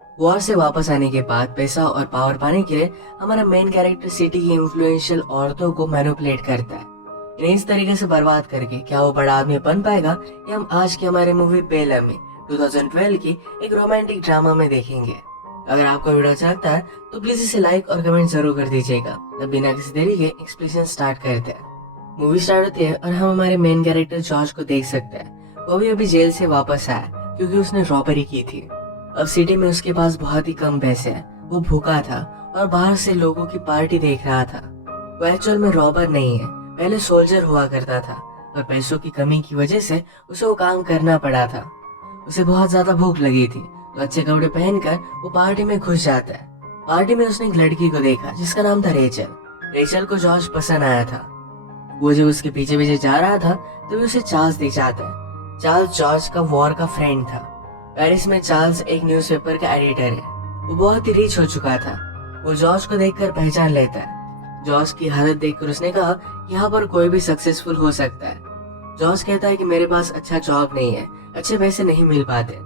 War से वापस आने के बाद पैसा और पावर पाने के लिए हमारा मेन कैरेक्टर सिटी की इन्फ्लुएंशियल औरतों को मैनिपुलेट करता है। इन्हें इस तरीके से बर्बाद करके क्या वो बड़ा आदमी बन पाएगा, ये हम आज की हमारे मूवी बेला में 2012 की एक रोमांटिक ड्रामा में देखेंगे। अगर आपको वीडियो अच्छा लगता है तो प्लीज इसे लाइक और कमेंट जरूर कर दीजिएगा। अब बिना किसी देरी के एक्सप्लेनेशन स्टार्ट करते हैं। मूवी स्टार्ट होती है और हम हमारे मेन कैरेक्टर जॉर्ज को देख सकते हैं। वो भी अभी जेल से वापस आया क्योंकि उसने रॉबरी की थी। अब सिटी में उसके पास बहुत ही कम पैसे हैं। वो भूखा था और बाहर से लोगों की पार्टी देख रहा था। वो एक्चुअल में रॉबर नहीं है, पहले सोल्जर हुआ करता था, पर पैसों की कमी की वजह से उसे वो काम करना पड़ा था। उसे बहुत ज्यादा भूख लगी थी तो अच्छे कपड़े पहनकर वो पार्टी में घुस जाता है। पार्टी में उसने एक लड़की को देखा जिसका नाम था रेचल। रेचल को जॉर्ज पसंद आया था। वो जब उसके पीछे पीछे जा रहा था तभी उसे चार्ल्स दिख जाता है। चार्ल्स जॉर्ज का वॉर का फ्रेंड था। पेरिस में चार्ल्स एक न्यूज़पेपर का एडिटर है। वो बहुत ही रिच हो चुका था। वो जॉर्ज को देखकर पहचान लेता है। जॉर्ज की हालत देखकर उसने कहा यहाँ पर कोई भी सक्सेसफुल हो सकता है। जॉर्ज कहता है कि मेरे पास अच्छा जॉब नहीं है, अच्छे पैसे नहीं मिल पाते।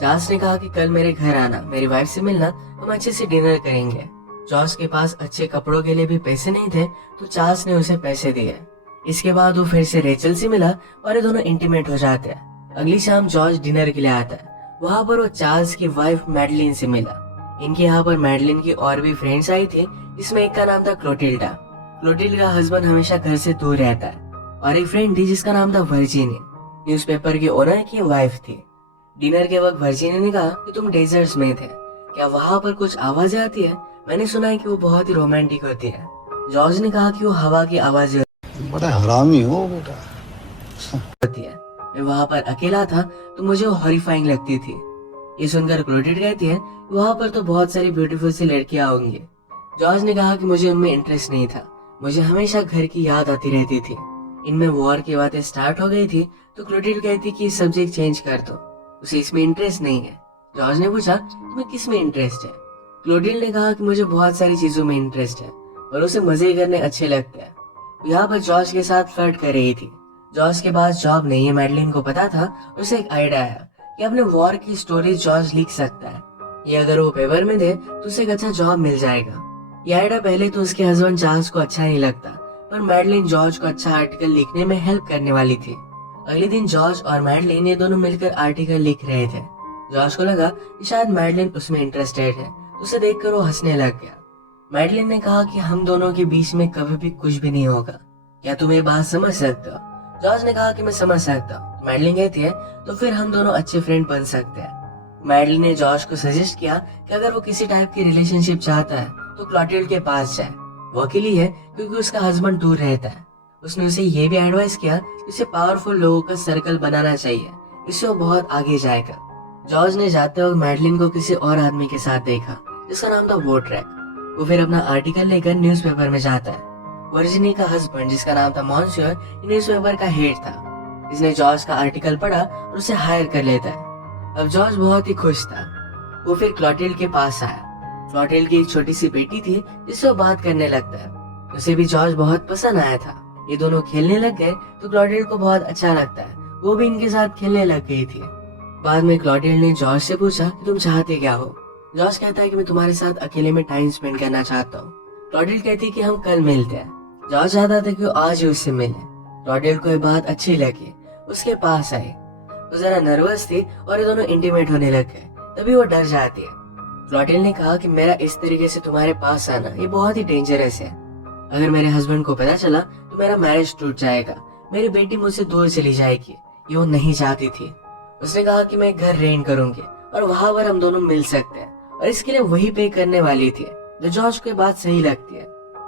चार्ल्स ने कहा कि कल मेरे घर आना, मेरी वाइफ से मिलना, हम अच्छे से डिनर करेंगे। जॉर्ज के पास अच्छे कपड़ों के लिए भी पैसे नहीं थे तो चार्ल्स ने उसे पैसे दिए। इसके बाद वो फिर से रेचल से मिला और ये दोनों इंटीमेट हो जाते हैं। अगली शाम जॉर्ज डिनर के लिए आता है। वहाँ पर वो चार्ल्स की वाइफ मैडलिन से मिला। इनके यहाँ पर मैडलिन की और भी फ्रेंड्स आई थी, जिसमें एक का नाम था क्लोटिल्डा। क्लोटिल्डा का हस्बैंड हमेशा घर से दूर रहता है और एक फ्रेंड थी जिसका नाम था वर्जीनी, न्यूज़पेपर के ओनर की वाइफ थी। डिनर के वक्त वर्जीनी ने कहा कि तुम डेजर्ट्स में थे, क्या वहाँ पर कुछ आवाजें आती है? मैंने सुना है कि वो बहुत ही रोमांटिक होती है। जॉर्ज ने कहा कि वो हवा की आवाजें बड़ा हरामी हो बेटा। होती है। मैं वहाँ पर अकेला था तो मुझे वो हॉरिफाइंग लगती थी। ये सुनकर क्लोटिल्डा कहती है वहाँ पर तो बहुत सारी ब्यूटीफुल सी लड़कियां होंगी। जॉर्ज ने कहा कि मुझे उनमें इंटरेस्ट नहीं था, मुझे हमेशा घर की याद आती रहती थी। इनमें वॉर की बातें स्टार्ट हो गई थी तो क्लोटिल्डा कहती कि सब्जेक्ट चेंज कर दो, उसे इसमें इंटरेस्ट नहीं है। जॉर्ज ने पूछा तुम्हें किस में इंटरेस्ट है? क्लोटिल्डा ने कहा कि मुझे बहुत सारी चीजों में इंटरेस्ट है और उसे मजे करने अच्छे लगते हैं। यहाँ पर जॉर्ज के साथ फ्लर्ट कर रही थी। जॉर्ज के पास जॉब नहीं है, मैडलिन को पता था। उसे एक आइडिया आया कि अपने वॉर की स्टोरी जॉर्ज लिख सकता है। ये अगर वो पेपर में दे तो उसे एक अच्छा जॉब मिल जाएगा। ये आइडिया पहले तो उसके हस्बैंड चार्ल्स को अच्छा नहीं लगता, पर मैडलिन जॉर्ज को अच्छा आर्टिकल लिखने में हेल्प करने वाली थी। अगले दिन जॉर्ज और मैडलिन ये दोनों मिलकर आर्टिकल लिख रहे थे। जॉर्ज को लगा कि शायद मैडलिन उसमें इंटरेस्टेड है, उसे देखकर वो हंसने लग गया। मैडलिन ने कहा कि हम दोनों के बीच में कभी भी कुछ भी नहीं होगा, क्या तुम ये बात समझ सकते हो? जॉर्ज ने कहा कि मैं समझ सकता हूँ। मैडलिन कहती है तो फिर हम दोनों अच्छे फ्रेंड बन सकते हैं। मैडलिन ने जॉर्ज को सजेस्ट किया कि अगर वो किसी टाइप की रिलेशनशिप चाहता है तो क्लोटिल्डा के पास जाए। वो अकेली है क्योंकि उसका हस्बैंड दूर रहता है। उसने उसे ये भी एडवाइस किया कि उसे पावरफुल लोगों का सर्कल बनाना चाहिए, इससे वो बहुत आगे जाएगा। जॉर्ज ने जाते वक्त मैडलिन को किसी और आदमी के साथ देखा जिसका नाम था वोट्रैक। वो फिर अपना आर्टिकल लेकर न्यूज़पेपर में जाता है। वर्जिनी का हस्बैंड जिसका नाम था मॉन्सियर न्यूज़पेपर का हेड था। इसने जॉर्ज का आर्टिकल पढ़ा और उसे हायर कर लेता है। अब जॉर्ज बहुत ही खुश था। वो फिर क्लोटिल्डा के पास आया। क्लोटिल्डा की एक छोटी सी बेटी थी जिससे वो बात करने लगता है। उसे भी जॉर्ज बहुत पसंद आया था। ये दोनों खेलने लग गए तो क्लोटिल्डा को बहुत अच्छा लगता है, वो भी इनके साथ खेलने लग गई थी। बाद में क्लोटिल्डा ने जॉर्ज से पूछा कि तुम चाहते क्या हो? जॉर्ज कहता है कि मैं तुम्हारे साथ अकेले में टाइम स्पेंड करना चाहता हूँ। क्लोटिल्डा कहती है कि हम कल मिलते हैं। जॉर्ज चाहता था कि वो आज ही उससे मिले। क्लोटिल्डा को ये बात अच्छी लगी, उसके पास आई। वो जरा नर्वस थी और ये दोनों इंटीमेट होने लग गए। तभी वो डर जाती है। क्लोटिल्डा ने कहा कि मेरा इस तरीके से तुम्हारे पास आना ये बहुत ही डेंजरस है। अगर मेरे हस्बैंड को पता चला तो मेरा मैरिज टूट जाएगा, मेरी बेटी मुझसे दूर चली जाएगी। ये वो नहीं चाहती थी। उसने कहा कि मैं घर रेंट करूंगी और वहां पर हम दोनों मिल सकते हैं, और इसके लिए वही पे करने वाली थी। जो जॉर्ज को बात सही लगती है।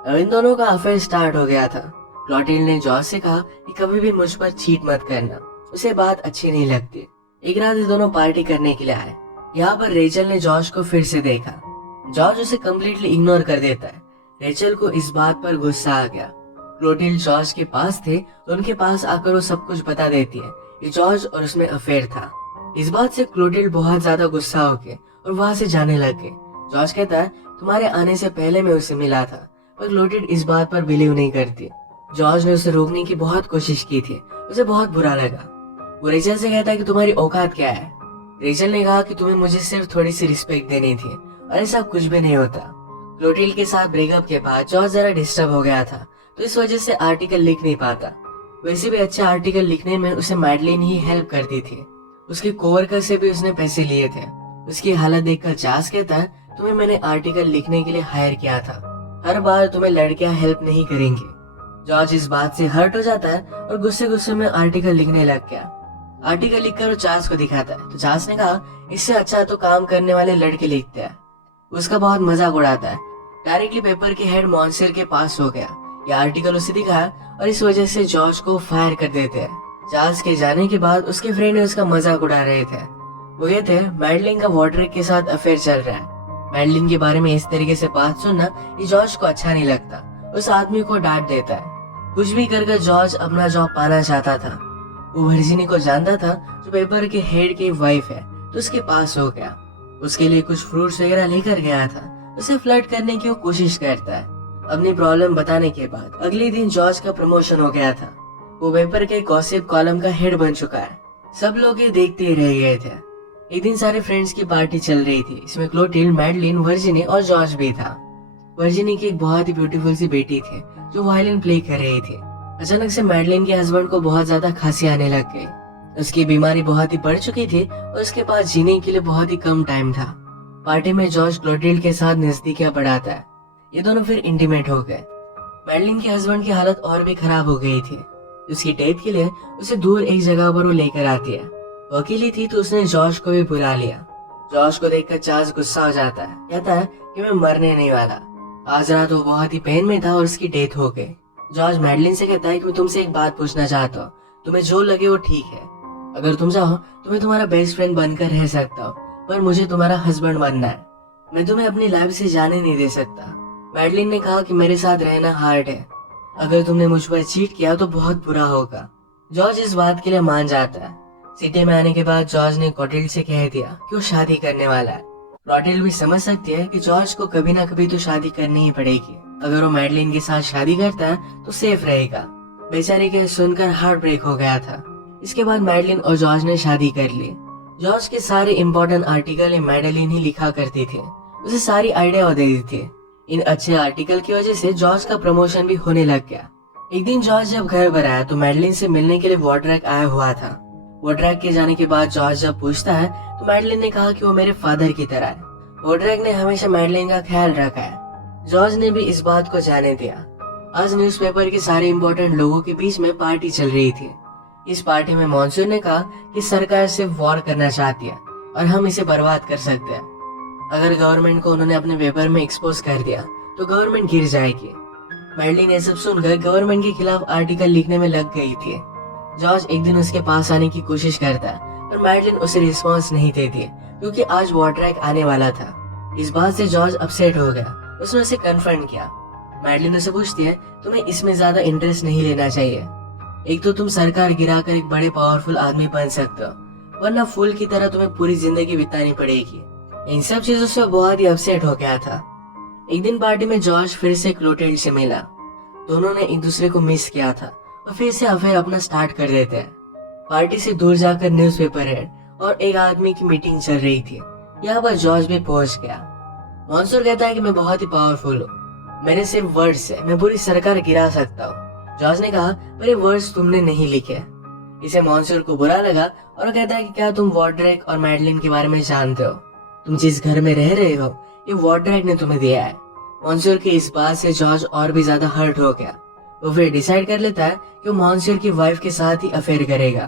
अब इन दोनों का अफेयर स्टार्ट हो गया था। क्लोटिल्डा ने जॉर्ज से कहा कि कभी भी मुझ पर चीट मत करना, उसे बात अच्छी नहीं लगती। एक रात ये दोनों पार्टी करने के लिए आए। यहाँ पर रेचल ने जॉर्ज को फिर से देखा। जॉर्ज उसे कम्प्लीटली इग्नोर कर देता है। रेचल को इस बात पर गुस्सा आ गया। क्लोटिल्डा जॉर्ज के पास थे तो उनके पास आकर वो सब कुछ बता देती है कि जॉर्ज और उसमें अफेयर था। इस बात से क्लोटिल्डा बहुत ज्यादा गुस्सा हो गए और वहां से जाने लग गए। जॉर्ज कहता है तुम्हारे आने से पहले मैं उससे मिला था, पर क्लोटिल्डा इस बात पर बिलीव नहीं करती। जॉर्ज ने उसे रोकने की बहुत कोशिश की थी, उसे बहुत बुरा लगा। वो रेचल से कहता है कि तुम्हारी औकात क्या है? रेचल ने कहा कि तुम्हें मुझे सिर्फ थोड़ी सी रिस्पेक्ट देनी थी और ऐसा कुछ भी नहीं होता। क्लोटिल्ड के साथ ब्रेकअप के बाद जॉर्ज जरा डिस्टर्ब हो गया था, तो इस वजह से आर्टिकल लिख नहीं पाता। वैसे भी अच्छा आर्टिकल लिखने में उसे मैडलिन ही हेल्प करती थी। उसके कोवर्कर से भी उसने पैसे लिए थे। उसकी हालत देखकर जास कहता है, तुम्हें मैंने आर्टिकल लिखने के लिए हायर किया था, हर बार तुम्हें लड़कियां हेल्प नहीं करेंगी। जॉर्ज इस बात से हर्ट हो जाता है और गुस्से गुस्से में आर्टिकल लिखने लग गया। आर्टिकल लिखकर वो चार्ल्स को दिखाता है, तो चार्ल्स ने कहा इससे अच्छा तो काम करने वाले लड़के लिखते हैं। उसका बहुत मजाक उड़ाता है। डायरेक्टली पेपर के हेड मॉन्स्टर के पास हो गया। यह आर्टिकल उसे दिखाया और इस वजह से जॉर्ज को फायर कर देते हैं। चार्ल्स के जाने के बाद उसके फ्रेंड उसका मजाक उड़ा रहे थे। वो कहते हैं मैडलिन का वॉड्रिक के साथ अफेयर चल रहा है। मैडलिन के बारे में इस तरीके से बात सुनना ये जॉर्ज को अच्छा नहीं लगता। उस आदमी को डांट देता है। कुछ भी कर जॉर्ज अपना जॉब पाना चाहता था। वो वर्जिनी को जानता था जो पेपर के हेड की वाइफ है, तो उसके पास हो गया। उसके लिए कुछ फ्रूट्स वगैरह लेकर गया था। उसे फ्लर्ट करने की वो कोशिश करता है। अपनी प्रॉब्लम बताने के बाद अगले दिन जॉर्ज का प्रमोशन हो गया था। वो पेपर के गॉसिप कॉलम का हेड बन चुका है। सब लोग ये देखते ही रह गए थे। एक दिन सारे फ्रेंड्स की पार्टी चल रही थी। इसमें क्लोटिल्ड, मैडलिन, वर्जिनी और जॉर्ज भी था। वर्जिनी की एक बहुत ही ब्यूटीफुल सी बेटी थी जो वायलिन प्ले कर रही थी। अचानक से मैडलिन के हस्बैंड को बहुत ज्यादा खांसी आने लग गई। उसकी बीमारी बहुत ही बढ़ चुकी थी और उसके पास जीने के लिए बहुत ही कम टाइम था। पार्टी में जॉर्ज क्लोटिल्ड के साथ नजदीकियां बढ़ाता है। ये दोनों फिर इंटीमेट हो गए। मैडलिन के हस्बैंड की हालत और भी खराब हो गई थी। उसकी डेथ के लिए उसे दूर एक जगह पर वो लेकर आती है। वो अकेली थी तो उसने जॉर्ज को भी बुला लिया। जॉर्ज को देखकर चार्ल्स गुस्सा हो जाता है। कहता है कि मैं मरने नहीं वाला। आज रात वो बहुत ही पेन में था और उसकी डेथ हो गई। जॉर्ज मैडलिन से कहता है कि मैं तुमसे एक बात पूछना चाहता हूँ, तुम्हें जो लगे वो ठीक है। अगर तुम चाहो तो मैं तुम्हारा बेस्ट फ्रेंड बनकर रह सकता हूँ, पर मुझे तुम्हारा हस्बैंड बनना है। मैं तुम्हें अपनी लाइफ से जाने नहीं दे सकता। मैडलिन ने कहा कि मेरे साथ रहना हार्ड है। अगर तुमने मुझ पर चीट किया तो बहुत बुरा होगा। जॉर्ज इस बात के लिए मान जाता है। सिटी में आने के बाद जॉर्ज ने क्लोटिल्ड से कह दिया कि वो शादी करने वाला है। क्लोटिल्ड भी समझ सकती है कि जॉर्ज को कभी ना कभी तो शादी करनी ही पड़ेगी। अगर वो मैडलिन के साथ शादी करता है तो सेफ रहेगा। बेचारी के सुनकर हार्ट ब्रेक हो गया था। इसके बाद मैडलिन और जॉर्ज ने शादी कर ली। जॉर्ज के सारे इम्पोर्टेंट आर्टिकल मैडलिन ही लिखा करती थी। उसे सारी आइडिया दे दी थी। इन अच्छे आर्टिकल की वजह से जॉर्ज का प्रमोशन भी होने लग गया। एक दिन जॉर्ज जब घर पर आया तो मैडलिन से मिलने के लिए वॉड्रैक आया हुआ था। वॉड्रैक के जाने के बाद जॉर्ज जब पूछता है तो मैडलिन ने कहा कि वो मेरे फादर की तरह है। वॉड्रैक ने हमेशा मैडलिन का ख्याल रखा है। जॉर्ज ने भी इस बात को जाने दिया। आज न्यूज़पेपर के सारे इम्पोर्टेंट लोगों के बीच में पार्टी चल रही थी। इस पार्टी में मॉन्सून ने कहा कि सरकार सिर्फ वॉर करना चाहती है और हम इसे बर्बाद कर सकते हैं। अगर गवर्नमेंट को उन्होंने अपने पेपर में एक्सपोज कर दिया तो गवर्नमेंट गिर जाएगी। मैडलिन ये सब सुनकर गवर्नमेंट के खिलाफ आर्टिकल लिखने में लग गई थी। जॉर्ज एक दिन उसके पास आने की कोशिश करता है पर मैडलिन उसे रिस्पांस नहीं देती क्योंकि आज वॉड्रैक आने वाला था। इस बात से जॉर्ज अपसेट हो गया। उसने उसे कन्फ्रंट किया। मैडलिन उसे पूछती है, तुम्हें इसमें ज्यादा इंटरेस्ट नहीं लेना चाहिए। एक तो तुम सरकार गिराकर एक बड़े पावरफुल आदमी बन सकते हो, वरना फूल की तरह तुम्हें पूरी जिंदगी बितानी पड़ेगी। इन सब चीजों से बहुत ही अपसेट हो गया था। एक दिन पार्टी में जॉर्ज फिर से क्लोटिल्ड से मिला। दोनों ने एक दूसरे को मिस किया था और फिर से अफेयर अपना स्टार्ट कर देते हैं। पार्टी से दूर जाकर न्यूज़पेपर हेड और एक आदमी की मीटिंग चल रही थी। यहाँ पर जॉर्ज भी पहुंच गया। मॉन्सूर कहता है कि मैं बहुत ही पावरफुल हूँ, मेरे सिर्फ वर्ड्स है, मैं पूरी सरकार गिरा सकता हूँ। जॉर्ज ने कहा पर ये वर्ड्स तुमने नहीं लिखे। इसे मॉन्सूर को बुरा लगा और वो कहता है कि क्या तुम वॉड्रैक और मैडलिन के बारे में जानते हो? तुम जिस घर में रह रहे हो ये वॉड्रैक ने तुम्हें दिया है। मॉन्सूर की इस बात से जॉर्ज और भी ज्यादा हर्ट हो गया। वो फिर डिसाइड कर लेता है कि वो मॉन्सूर की वाइफ के साथ ही अफेयर करेगा।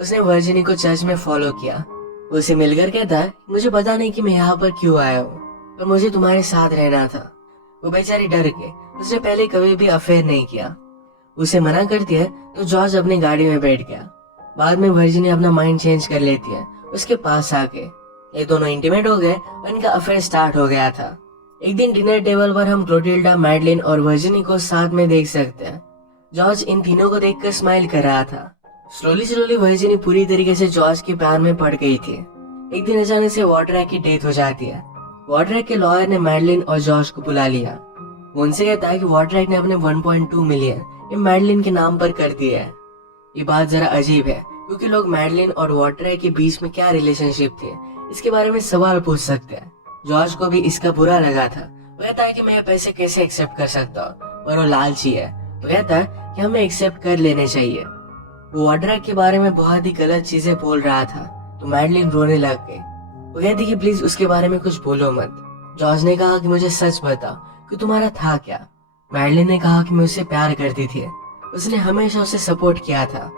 उसने वर्जिनी को चर्च में फॉलो किया। वो उसे मिलकर कहता है, मुझे पता नहीं कि मैं यहाँ पर क्यों आया हूँ, पर मुझे तुम्हारे साथ रहना था। वो बेचारी डर के उसने पहले कभी भी अफेयर नहीं किया। उसे मना करती है तो जॉर्ज अपनी गाड़ी में बैठ गया। बाद में वर्जिनी अपना माइंड चेंज कर लेती है उसके पास आके। ये दोनों इंटीमेट हो गए और इनका अफेयर स्टार्ट हो गया था। एक दिन डिनर टेबल पर हम क्लोटिल्डा, मैडलिन और वर्जिनी को साथ में देख सकते हैं। जॉर्ज इन तीनों को देखकर स्माइल कर रहा था। स्लोली वर्जिनी पूरी तरीके से जॉर्ज के प्यार में पड़ गई थी। एक दिन अचानक से वॉड्रैक की डेथ हो जाती है। वॉड्रैक के लॉयर ने मैडलिन और जॉर्ज को बुला लिया। वो उनसे कहता है कि वॉड्रैक ने अपने 1.2 मिलियन ये मैडलिन के नाम पर कर दिया है। ये बात जरा अजीब है क्योंकि लोग मैडलिन और वॉटर के बीच में क्या रिलेशनशिप थे इसके बारे में सवाल पूछ सकते हैं। जॉर्ज को भी इसका बुरा लगा था। वो कहता है कि मैं पैसे कैसे एक्सेप्ट कर सकता हूँ, और वो लालची है। तो कहता है कि हमें एक्सेप्ट कर लेने चाहिए। वो वॉटर के बारे में बहुत ही गलत चीजें बोल रहा था, तो मैडलिन रोने लग गई। वो कहती कि प्लीज उसके बारे में कुछ बोलो मत। जॉर्ज ने कहा कि मुझे सच बताओ कि तुम्हारा था क्या। मैडलिन ने कहा कि मैं उससे प्यार करती थी, उसने हमेशा उसे सपोर्ट किया था।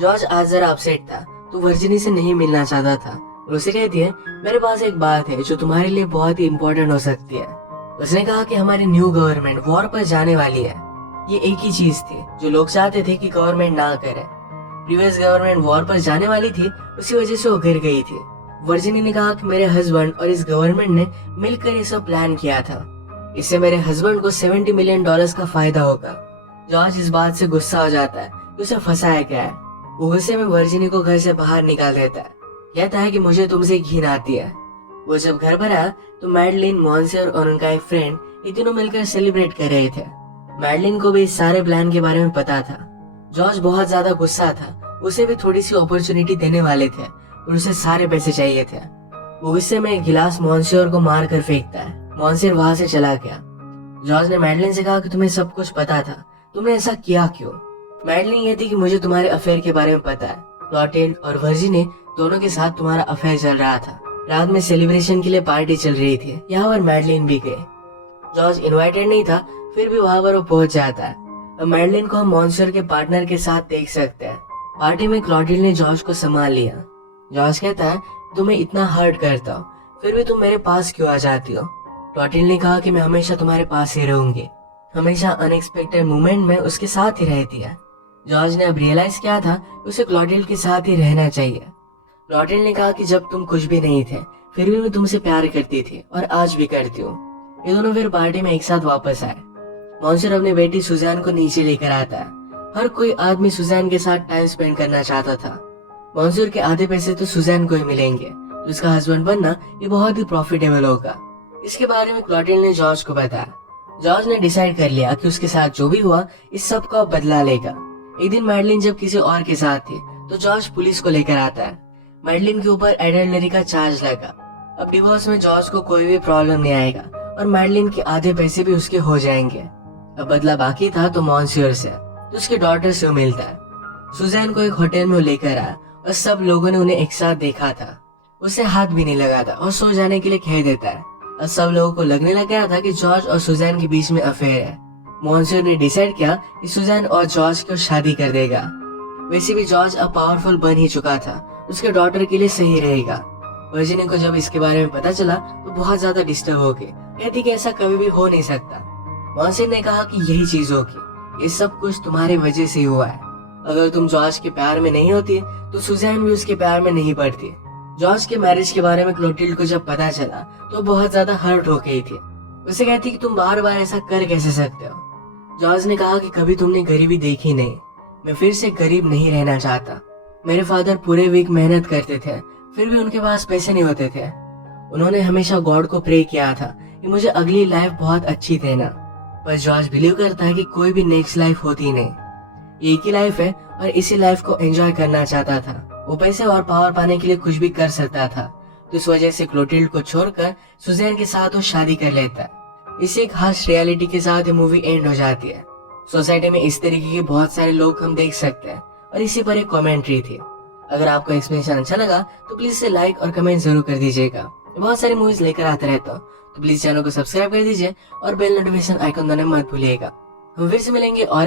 जॉर्ज आज जरा अपसेट था, तो वर्जिनी से नहीं मिलना चाहता था और उसे कहती है मेरे पास एक बात है जो तुम्हारे लिए बहुत ही इम्पोर्टेंट हो सकती है। उसने कहा कि हमारी न्यू गवर्नमेंट वॉर पर जाने वाली है। ये एक ही चीज थी जो लोग चाहते थे कि गवर्नमेंट ना करे। प्रीवियस गवर्नमेंट वॉर पर जाने वाली थी, उसी वजह से वो गिर गई थी। वर्जिनी ने कहा कि मेरे हस्बैंड और इस गवर्नमेंट ने मिलकर ये सब प्लान किया था, इससे मेरे हस्बैंड को $70 मिलियन का फायदा होगा। जॉर्ज इस बात से गुस्सा हो जाता है कि उसे फंसाया गया है। वो गुस्से में वर्जिनी को घर से बाहर निकाल देता है, कहता है कि मुझे तुमसे घिन आती है। वो जब घर पर आया तो मैडलिन, मॉन्सियर और उनका एक फ्रेंड ये तीनों मिलकर सेलिब्रेट कर रहे थे। मैडलिन को भी इस सारे प्लान के बारे में पता था। जॉर्ज बहुत ज्यादा गुस्सा था, उसे भी थोड़ी सी अपॉर्चुनिटी देने वाले थे और उसे सारे पैसे चाहिए थे। वो गुस्से में एक गिलास मॉन्सियर को मार कर फेंकता है। मॉन्सियर वहां से चला गया। जॉर्ज ने मैडलिन से कहा कि तुम्हें सब कुछ पता था, तुमने ऐसा किया क्यों। मैडलिन ये थी कि मुझे तुम्हारे अफेयर के बारे में पता है। क्लोटिल्ड और वर्जिनी दोनों के साथ तुम्हारा अफेयर चल रहा था। रात में सेलिब्रेशन के लिए पार्टी चल रही थी, यहाँ पर मैडलिन भी गई। जॉर्ज इनवाइटेड नहीं था, फिर भी वहां पर वो पहुंच जाता है। अब मैडलिन को हम मॉन्स्टर के पार्टनर के साथ देख सकते हैं। पार्टी में क्लोटिल्ड ने जॉर्ज को संभाल लिया। जॉर्ज कहता है तुम्हें इतना हर्ट करता हूँ, फिर भी तुम मेरे पास क्यों आ जाती हो। क्लोटिल्ड ने कहा कि मैं हमेशा तुम्हारे पास ही रहूंगी। हमेशा अनएक्सपेक्टेड मोमेंट में उसके साथ ही रहती है। जॉर्ज ने अब रियलाइज किया था कि उसे क्लोटिल्ड के साथ ही रहना चाहिए। क्लोटिल्ड ने कहा कि जब तुम कुछ भी नहीं थे फिर भी मैं तुमसे प्यार करती थी और आज भी करती हूँ। ये दोनों फिर पार्टी में एक साथ वापस आए। मॉन्स्टर अपनी बेटी सुजैन को नीचे लेकर आता है। हर कोई आदमी सुजैन के साथ टाइम स्पेंड करना चाहता था। मॉन्स्टर के आधे पैसे तो सुजैन को ही मिलेंगे, तो उसका हस्बैंड बनना ये बहुत ही प्रॉफिटेबल होगा। इसके बारे में क्लोटिल्ड ने जॉर्ज को बताया। जॉर्ज ने डिसाइड कर लिया कि उसके साथ जो भी हुआ इस सब का बदला लेगा। एक दिन मैडलिन जब किसी और के साथ थी तो जॉर्ज पुलिस को लेकर आता है। मैडलिन के ऊपर एडल्टरी का चार्ज लगा। अब डिवोर्स में जॉर्ज को कोई भी प्रॉब्लम नहीं आएगा और मैडलिन के आधे पैसे भी उसके हो जाएंगे। अब बदला बाकी था तो मॉन्सियर से, तो उसके डॉटर से मिलता है। सुजैन को एक होटल में लेकर आया और सब लोगों ने उन्हें एक साथ देखा था। उसे हाथ भी नहीं लगाता और सो जाने के लिए कह देता है। और सब लोगों को लगने लग गया था कि जॉर्ज और सुजैन के बीच में अफेयर है। मॉन्सियर ने डिसाइड किया कि सुजैन और जॉर्ज को शादी कर देगा। वैसे भी जॉर्ज अब पावरफुल बन ही चुका था, उसके डॉटर के लिए सही रहेगा। वर्जिनी को जब इसके बारे में पता चला तो बहुत ज्यादा डिस्टर्ब हो गई, कहती कि ऐसा कभी भी हो नहीं सकता। मॉन्सियर ने कहा कि यही चीज होगी, ये सब कुछ तुम्हारी वजह से ही हुआ है। अगर तुम जॉर्ज के प्यार में नहीं होती तो सुजैन भी उसके प्यार में नहीं पड़ती। जॉर्ज के मैरिज के बारे में क्लोटिल्ड को जब पता चला तो बहुत ज्यादा हर्ट हो गई थी। उसे कहती कि तुम बार बार ऐसा कर कैसे सकते हो। जॉर्ज ने कहा कि कभी तुमने गरीबी देखी नहीं, मैं फिर से गरीब नहीं रहना चाहता। मेरे फादर पूरे वीक मेहनत करते थे, फिर भी उनके पास पैसे नहीं होते थे। उन्होंने हमेशा गॉड को प्रे किया था कि मुझे अगली लाइफ बहुत अच्छी देना। पर जॉर्ज बिलीव करता है कि कोई भी नेक्स्ट लाइफ होती नहीं, एक ही लाइफ है और इसी लाइफ को एंजॉय करना चाहता था। वो पैसे और पावर पाने के लिए कुछ भी कर सकता था, तो इस वजह से क्लोटिल्ड को छोड़कर सुजैन के साथ वो शादी कर लेता है। इसी एक खास रियलिटी के साथ ये मूवी एंड हो जाती है। सोसाइटी में इस तरीके के बहुत सारे लोग हम देख सकते हैं और इसी पर एक कमेंट्री थी। अगर आपको एक्सप्लेनेशन अच्छा लगा तो प्लीज इसे लाइक और कमेंट जरूर कर दीजिएगा। बहुत सारी मूवीज लेकर आते रहता हूँ, तो प्लीज चैनल को सब्सक्राइब कर दीजिए और बेल नोटिफिकेशन आइकन दबाना मत भूलिएगा। हम फिर से मिलेंगे और